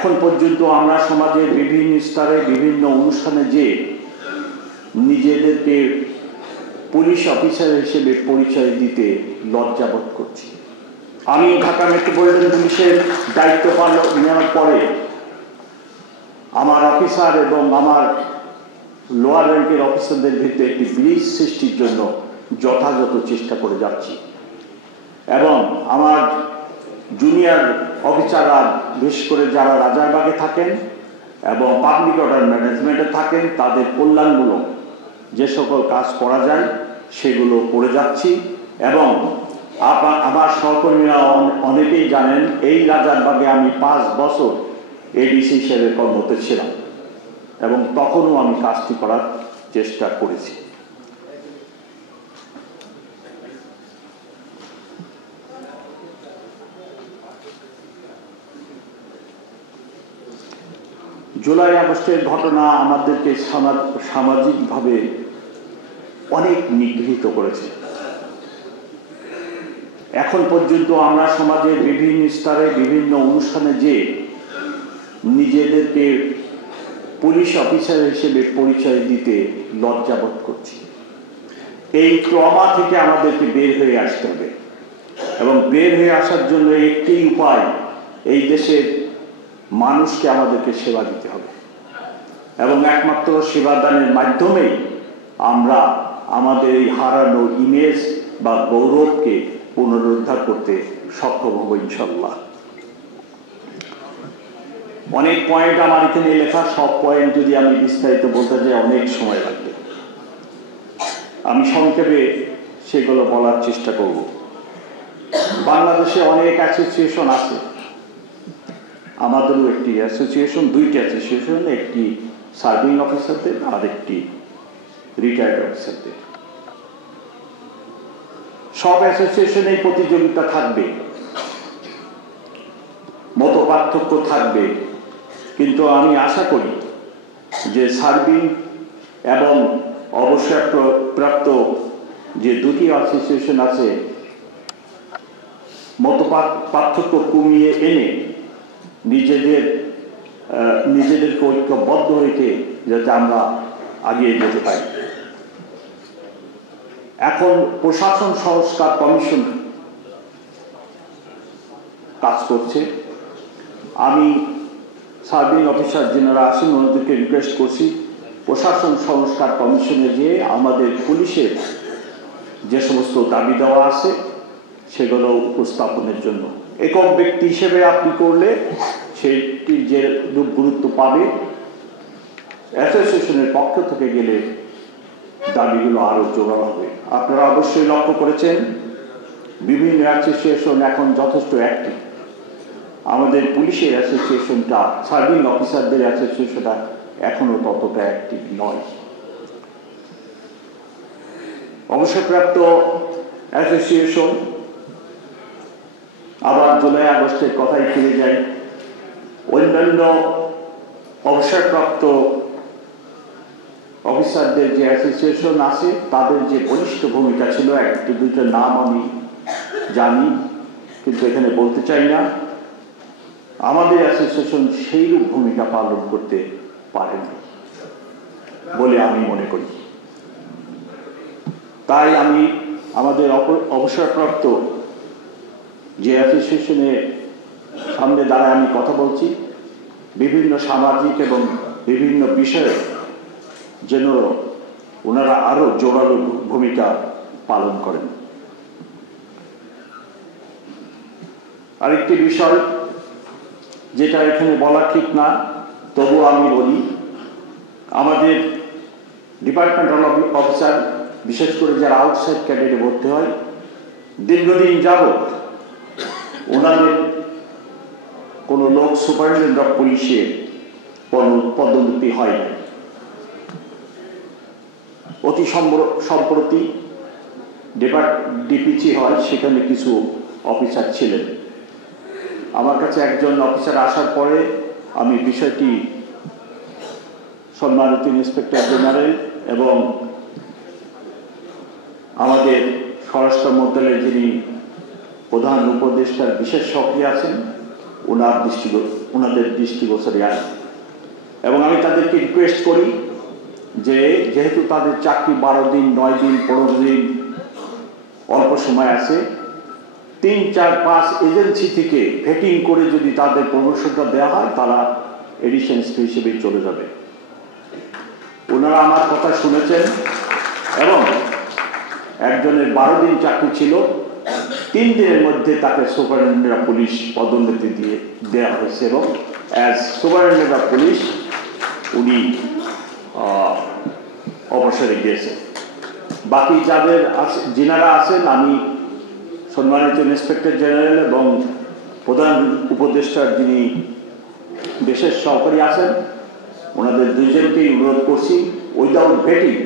এখন পর্যন্ত আমরা সমাজের বিভিন্ন স্তরে বিভিন্ন অনুষ্ঠানে যে নিজেদেরকে পুলিশ অফিসার হিসেবে পরিচয় দিতে লজ্জাবোধ করছি। আমি ঢাকা মেট্রোপলিটন পুলিশের দায়িত্ব নেওয়ার পরে আমার অফিসার এবং আমার লোয়ার র্যাঙ্কের অফিসারদের ভিতরে একটি ব্রিজ সৃষ্টির জন্য যথাযথ চেষ্টা করে যাচ্ছি এবং আমার জুনিয়র অফিসাররা বিশেষ করে যারা রাজারবাগে থাকেন এবং পাবলিক অর্ডার ম্যানেজমেন্টে থাকেন তাদের কল্যাণমূলক যে সকল কাজ করা যায় সেগুলো করে যাচ্ছি এবং আমার সহকর্মীরা অনেকেই জানেন এই রাজারবাগে আমি 5 বছর এডিসি হিসেবে কর্মরত ছিলাম এবং তখনও আমি কাজটি করার চেষ্টা করেছি। জুলাই আগস্টের ঘটনা আমাদেরকে সামাজিকভাবে অনেক নিগৃহীত করেছে। এখন পর্যন্ত আমরা সমাজের বিভিন্ন স্তরে বিভিন্ন অনুষ্ঠানে যে নিজেদেরকে পুলিশ অফিসার হিসেবে পরিচয় দিতে লজ্জাবোধ করছি। এই ট্রমা থেকে আমাদেরকে বের হয়ে আসতে হবে এবং বের হয়ে আসার জন্য একটি উপায়, এই দেশের মানুষকে আমাদেরকে সেবা দিতে হবে এবং একমাত্র সেবাদানের মাধ্যমেই আমরা আমাদের এই হারানো ইমেজ বা গৌরবকে পুনরুদ্ধার করতে সক্ষম হব ইনশাল্লাহ। অনেক পয়েন্ট আমার এখানে লেখা, সব পয়েন্ট যদি আমি বিস্তারিত বলতে যাই অনেক সময় লাগবে। আমি সংক্ষেপে সেগুলো বলার চেষ্টা করব। বাংলাদেশে অনেক অ্যাসোসিয়েশন আছে, আমাদেরও একটি অ্যাসোসিয়েশন, 2টি অ্যাসোসিয়েশন, একটি সার্ভিং অফিসারদের আর একটি রিটায়ার্ড অফিসারদের। সব অ্যাসোসিয়েশনেই প্রতিযোগিতা থাকবে, মত পার্থক্য থাকবে, কিন্তু আমি আশা করি যে সার্ভিং এবং অবসরপ্রাপ্ত যে 2টি অ্যাসোসিয়েশন আছে মত পার্থক্য কমিয়ে এনে নিজেদেরকে ঐক্যবদ্ধ হইতে যাতে আমরা এগিয়ে যেতে পারি। এখন প্রশাসন সংস্কার কমিশন কাজ করছে। আমি সার্ভিং অফিসার যারা আছেন ওনাদেরকে রিকোয়েস্ট করছি প্রশাসন সংস্কার কমিশনে গিয়ে আমাদের পুলিশের যে সমস্ত দাবি দেওয়া আছে সেগুলো উপস্থাপনের জন্য। একক ব্যক্তি হিসেবে আপনি করলে সেটি যে গুরুত্ব পাবে, অ্যাসোসিয়েশনের পক্ষ থেকে গেলে দাবিগুলো আরো জোরালো হবে। আপনারা অবশ্যই লক্ষ্য করেছেন বিভিন্ন অ্যাসোসিয়েশন এখন যথেষ্ট অ্যাক্টিভ। আমাদের পুলিশের অ্যাসোসিয়েশনটা, সার্ভিং অফিসারদের অ্যাসোসিয়েশনটা এখনো ততটা অ্যাক্টিভ নয়। অবসরপ্রাপ্ত অ্যাসোসিয়েশন, আবার জুলাই আগস্টের কথাই ফিরে যাই, অন্যান্য অবসরপ্রাপ্ত অফিসারদের যে অ্যাসোসিয়েশন আছে তাদের যে বলিষ্ঠ ভূমিকা ছিল, 1-2টা নাম আমি জানি কিন্তু এখানে বলতে চাই না, আমাদের অ্যাসোসিয়েশন সেইরূপ ভূমিকা পালন করতে পারেনি বলে আমি মনে করি। তাই আমি আমাদের অবসরপ্রাপ্ত যে অ্যাসোসিয়েশনের সামনে দাঁড়ায় আমি কথা বলছি, বিভিন্ন সামাজিক এবং বিভিন্ন বিষয়ে যেন ওনারা আরো জোরালো ভূমিকা পালন করেন। আরেকটি বিষয় যেটা এখানে বলা ঠিক না, তবুও আমি বলি, আমাদের ডিপার্টমেন্টাল অফিসার বিশেষ করে যারা আউটসাইড ক্যাডারে ভর্তি হয়, দীর্ঘদিন যাবৎ ওনাদের কোনো লোক সুপারিনটেন্ডেন্ট অফ পুলিশের পদোন্নতি হয় না। অতি সম্প্রতি ডিপিসি হয়, সেখানে কিছু অফিসার ছিলেন। আমার কাছে একজন অফিসার আসার পরে আমি বিষয়টি সম্মানিত ইন্সপেক্টর জেনারেল এবং আমাদের স্বরাষ্ট্র মন্ত্রণালয়ের যিনি প্রধান উপদেষ্টার বিশেষ সক্রিয় আছেন ওনার ওনাদের দৃষ্টিগোচরে আসে। এবং আমি তাদেরকে রিকোয়েস্ট করি যে যেহেতু তাদের চাকরি 12 দিন, 9 দিন, 15 দিন অল্প সময় আছে, 3, 4, 5 এজেন্সি থেকে ভেটিং করে যদি তাদের প্রমোশনটা দেওয়া হয়, তারা এডিশন হিসেবে চলে যাবে। ওনারা আমার কথা শুনেছেন এবং একজনের 12 দিন চাকরি ছিল, 3 দিনের মধ্যে তাকে সুপারিনটেন্ডেন্ট অফ পুলিশ পদোন্নতি দিয়ে দেওয়া হয়েছে এবং অ্যাজ সুপারিনটেন্ডেন্ট অফ পুলিশ উনি অবসরে গিয়েছেন। বাকি যাদের যিনারা আছেন, আমি সম্মানিত ইন্সপেক্টর জেনারেল এবং প্রধান উপদেষ্টার যিনি বিশেষ সহকারী আছেন, ওনাদের দুইজনকেই অনুরোধ করছি উইদাউট ভেটিং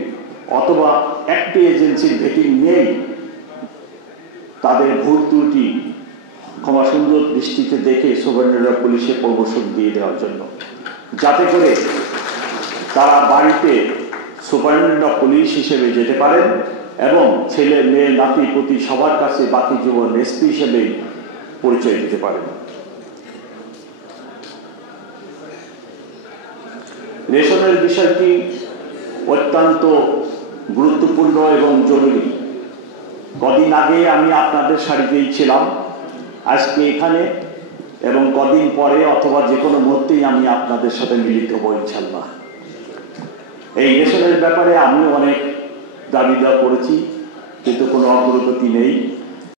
অথবা একটি এজেন্সির ভেটিং নেই তাদের ভুল ত্রুটি ক্ষমাসুন্দর দৃষ্টিতে দেখে সুপারিনটেন্ডেন্ট অফ পুলিশের প্রমোশন দিয়ে দেওয়ার জন্য, যাতে করে তারা বাড়িতে সুপারিনটেন্ডেন্ট অফ পুলিশ হিসেবে যেতে পারেন এবং ছেলে মেয়ে নাতি পুতি সবার কাছে বাকি জীবন এসপি হিসেবে পরিচয় দিতে পারেন। রেশনের বিষয়টি অত্যন্ত গুরুত্বপূর্ণ এবং জরুরি। কদিন আগে আমি আপনাদের সারিতেই ছিলাম, আজকে এখানে, এবং কদিন পরে অথবা যে কোনো মুহূর্তেই আমি আপনাদের সাথে মিলিত হব ইনশাল্লাহ। এই রেশনের ব্যাপারে আমিও অনেক দাবি দেওয়া করেছি, কিন্তু কোনো অগ্রগতি নেই।